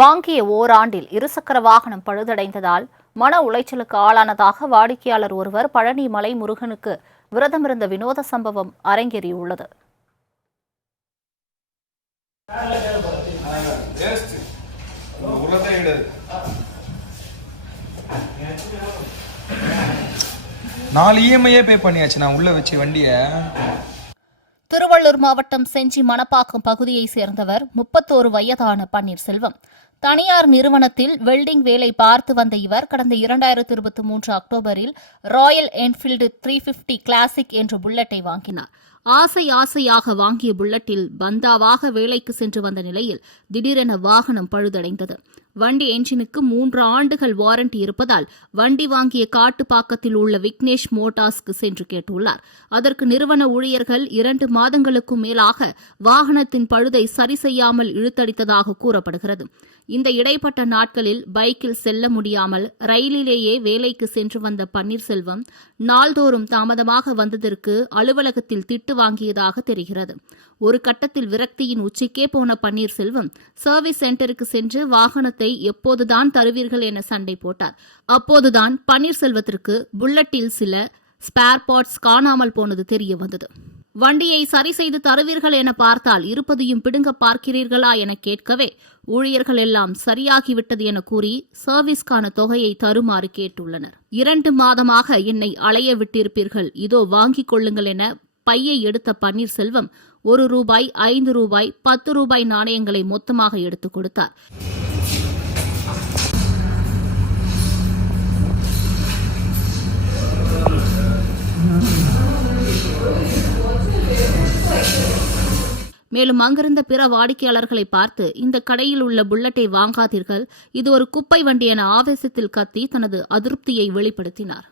வாங்கிய ஓராண்டில் இருசக்கர வாகனம் பழுதடைந்ததால் மன உளைச்சலுக்கு ஆளானதாக வாடிக்கையாளர் ஒருவர் பழனி மலை முருகனுக்கு விரதமிருந்த வினோத சம்பவம் அரங்கேறியுள்ளது. நாலு இஎம்ஐயே பே பண்ணியாச்சு. நான் உள்ள வச்சு வண்டியை திருவள்ளூர் மாவட்டம் செஞ்சி மணப்பாக்கம் பகுதியைச் சேர்ந்தவர் முப்பத்தோரு வயதான பன்னீர்செல்வம். தனியார் நிறுவனத்தில் வெல்டிங் வேலை பார்த்து வந்த இவர் கடந்த இரண்டாயிரத்தி இருபத்தி மூன்று அக்டோபரில் Royal Enfield three fifty classic என்ற புல்லட்டை வாங்கினார். ஆசை ஆசையாக வாங்கிய புல்லட்டில் பந்தாவாக வேலைக்கு சென்று வந்த நிலையில் திடீரென வாகனம் பழுதடைந்தது. வண்டி என்ஜினுக்கு மூன்று ஆண்டுகள் வாரண்டி இருப்பதால் வண்டி வாங்கிய காட்டுப்பாக்கத்தில் உள்ள விக்னேஷ் மோட்டார்ஸ்க்கு சென்று கேட்டுள்ளார். அதற்கு நிறுவன ஊழியர்கள் இரண்டு மாதங்களுக்கும் மேலாக வாகனத்தின் பழுதை சரி செய்யாமல் இழுத்தடித்ததாக கூறப்படுகிறது. இந்த இடைப்பட்ட நாட்களில் பைக்கில் செல்ல முடியாமல் ரயிலிலேயே வேலைக்கு சென்று வந்த பன்னீர்செல்வம் நாள்தோறும் தாமதமாக வந்ததற்கு அலுவலகத்தில் திட்டு வாங்கியதாக தெரிகிறது. ஒரு கட்டத்தில் விரக்தியின் உச்சிக்கே போன பன்னீர்செல்வம் சர்வீஸ் சென்டருக்கு சென்று வாகனத்தை எப்போதுதான் தருவீர்கள் என சண்டை போட்டார். அப்போதுதான் பன்னீர்செல்வத்திற்கு புல்லட்டில் சில ஸ்பேர் பார்ட்ஸ் காணாமல் போனது தெரிய வந்தது. வண்டியை சரி செய்து தருவீர்கள் என பார்த்தால் இருப்பதையும் பிடுங்க பார்க்கிறீர்களா என கேட்கவே ஊழியர்கள் எல்லாம் சரியாகிவிட்டது என கூறி சர்வீஸ்க்கான தொகையை தருமாறு கேட்டுள்ளனர். இரண்டு மாதமாக என்னை அலைய விட்டிருப்பீர்கள். இதோ வாங்கிக் கொள்ளுங்கள் என பையை எடுத்த பன்னீர்செல்வம் ஒரு ரூபாய் ஐந்து ரூபாய் பத்து ரூபாய் நாணயங்களை மொத்தமாக எடுத்துக் கொடுத்தார். மேலும் அங்கிருந்த பிற வாடிக்கையாளர்களை பார்த்து இந்த கடையில் உள்ள புல்லட்டை வாங்காதீர்கள். இது ஒரு குப்பை வண்டி என ஆவேசத்தில் கத்தி தனது அதிருப்தியை வெளிப்படுத்தினார்.